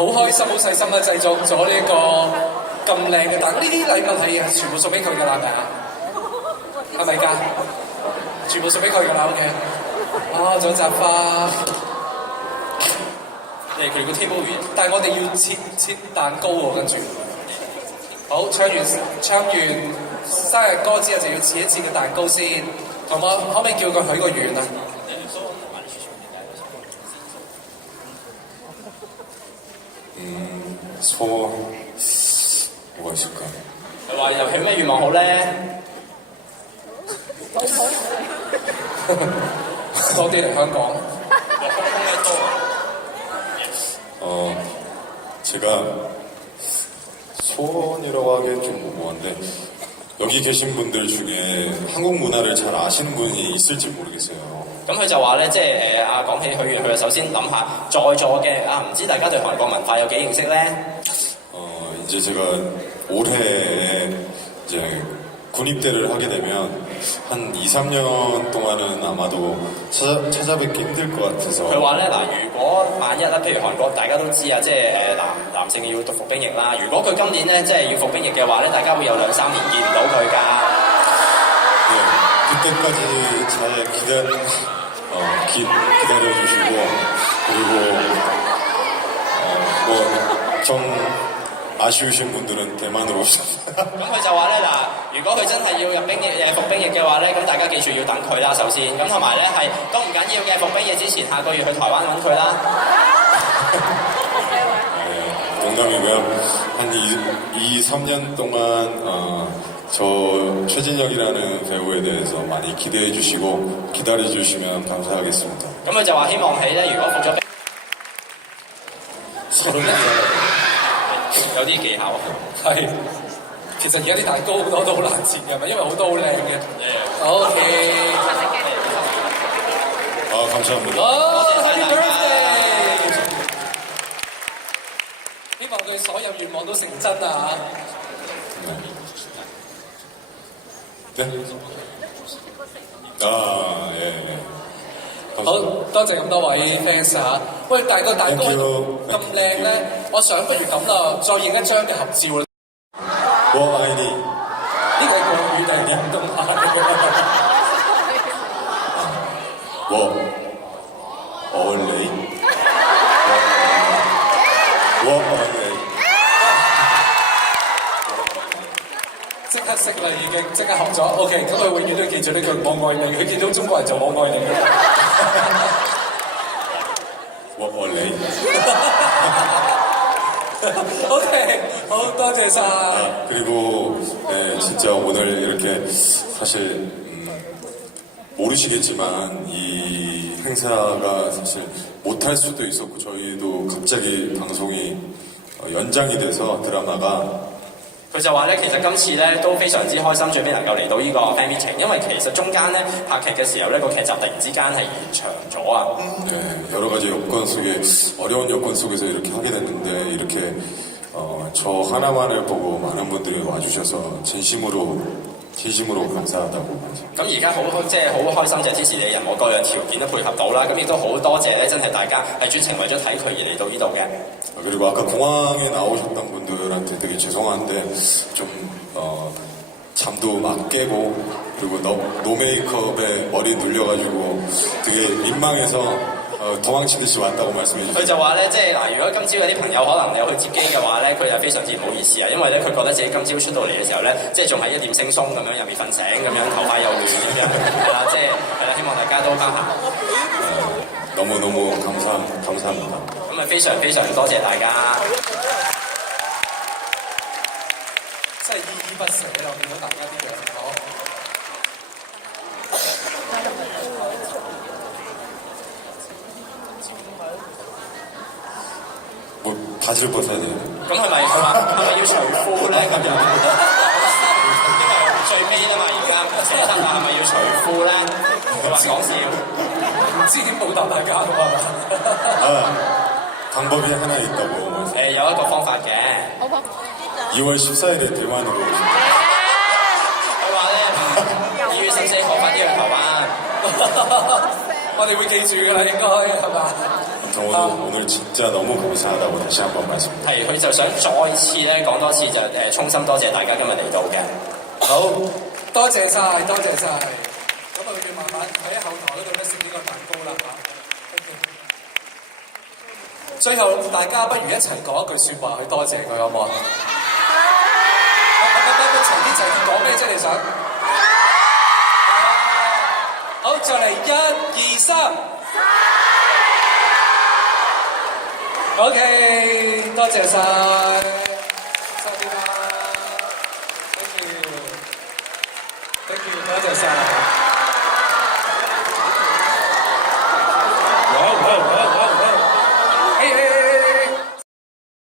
好開心、好細心啦，製作咗呢個咁靚嘅蛋糕。呢啲禮物係全部送俾佢㗎啦，係咪啊？係咪㗎？全部送俾佢㗎啦 ，OK。啊，仲有雜花。誒，佢個 table 完，但係我哋要切蛋糕喎，跟住。好，唱完生日歌之後就要切一切嘅蛋糕先，同我可唔可以叫佢許個願啊？소원 뭐가 있을까? 佢話又許咩願望好咧？多啲嚟香港。제가 소원이라고 하기엔 좀 무모한데 여기 계신 분들 중에 한국 문화를 잘 아시는 분이 있을지 모르겠어요. 咁佢就話咧，即係講起許願，佢就首先諗下在座嘅唔知大家對韓國文化有幾認識咧？ 이제 제가 올해 이제 군입대를 하게 되면 한 2-3년 동안은 아마도 찾아뵙기 힘들 것 같아서 佢話咧嗱，如果萬一咧，譬如韓國大家都知啊，即係男性要讀服兵役啦。如果佢今年咧即係要服兵役嘅話咧，大家會有2-3年見唔到佢㗎。네, 그때까지 잘 기다려주시고 그리고 좀 아쉬우신 분들은 대만으로 오셔서 咁佢就話咧嗱，如果佢真係要入兵役服兵役嘅話咧，咁大家記住要等佢啦，首先。咁同埋咧係都唔緊要嘅，服兵役之前下個月去台灣揾佢啦。농담이고요. 한 2-3년 동안 저 최진혁이라는 배우에 대해서 많이 기대해 주시고 기다려 주시면 감사하겠습니다. 咁佢就話希望喺咧，如果服咗兵，有啲技巧。係，其實而家啲蛋糕好多都好難切嘅，係咪？因為好多好靚嘅。OK。감사합니다. Happy birthday！ 希望佢所有願望都成真啊！ 네. 예. 好多謝咁多位 fans 嚇。喂，但係個蛋糕咁靚咧，我想不如咁啦，再影一張嘅合照啦。我愛你。呢個係國語定係廣東話？我愛你。我愛你。即刻識啦，已經即刻學咗。OK， 咁佢永遠都記住呢句我愛你。佢見到中國人就我愛你。我愛你。OK， 好多謝晒。 그리고 진짜 오늘 이렇게 사실 모르시겠지만 이 행사가 사실 못할 수도 있었고 저희도 갑자기 방송이 연장이 돼서 드라마가 佢就話咧，其實今次咧都非常之開心，最尾能夠嚟到呢個 fan meeting，因為其實中間咧拍劇嘅時候咧個劇集突然之間係延長咗啊。 네, 여러 가지 여건 속에 어려운 여건 속에서 이렇게 하게 됐는데 이렇게 저 하나만을 보고 많은 분들이 와주셔서 진심으로 감사하다고 말씀. 咁而家即係好開心，就係支持你嘅人，我各樣條件都配合到啦。咁亦都好多謝咧，真係大家係專程為咗睇佢而嚟到呢度嘅。 그리고 아까 공항에 나오셨던 분들한테 되게 죄송한데 좀 잠도 막 깨고 그리고 노 메이크업에 머리 눌려가지고 되게 민망해서 도망치듯이 왔다고 말씀해 佢 주세요. 就話咧，即係嗱，如果今朝有啲朋友可能你有去接機嘅話咧，佢就非常之唔好意思啊，因為咧佢覺得自己今朝出到嚟嘅時候咧，即係仲係一臉惺忪咁樣，又未瞓醒咁樣，頭髮又亂咁樣，係啦，即係係啦，希望大家都包涵。 너무너무 감사합니다. 咁啊，非常非常多謝大家。 真係依依不捨啦！我見到大家啲樣，好。 뭐 바지를 벗어야 돼요. 咁係咪佢話係咪要除褲咧咁樣？因為最尾啦嘛，而家寫得話係咪要除褲咧？佢話講笑，唔知點報答大家㗎嘛？ 방법이 하나 있다고. 有一個方法嘅。 2월 14일에 대만으로 오십니다. 佢話咧2月14號快啲去台灣。我哋會記住㗎啦，應該係嘛？ 오늘 진짜 너무 감사하다고 다시 한번 말씀드립니다. 係，佢就想再次咧講多次就衷心多謝大家今日嚟到嘅。好，多謝晒，多謝晒。咁啊，佢哋慢慢喺後台嗰度咧食呢個蛋糕啦嚇。最後大家不如一齊講一句説話去多謝佢好唔好啊？齊啲齊啲講咩啫？你想？好，再嚟1、2、3。OK，多謝晒。